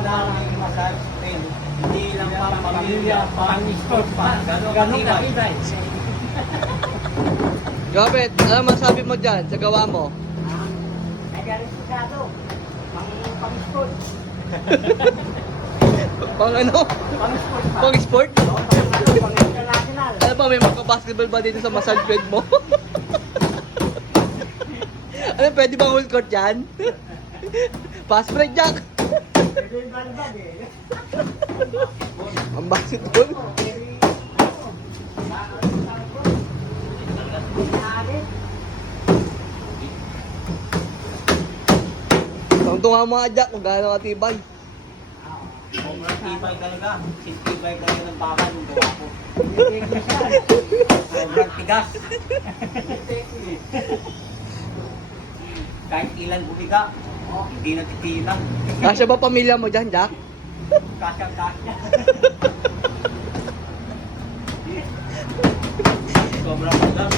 ng massage pen. Hindi lang pamilya, pang-sport pa. Ganun ka. Jopet, ano masabi mo dyan sa gawa mo? Nagarisigado. Pang-sport. Pang ano? Pang-sport pa. Pang sport? Pang-international. Ano ba, may magka-basketball ba dito sa massage bed mo? Ano, pwede bang whole court yan? Pass break, Jack! Ang basketball? Tungtungan mo nga, Jack, kung gaano katibay. Sobrang tibay talaga. Tibay talaga ng baka yung gawa ko. Sobrang tigas. Kahit ilan bumiga, hindi natipilan. Kasya ba pamilya mo dyan, Jack? Kasya-kasya. Sobrang tigas.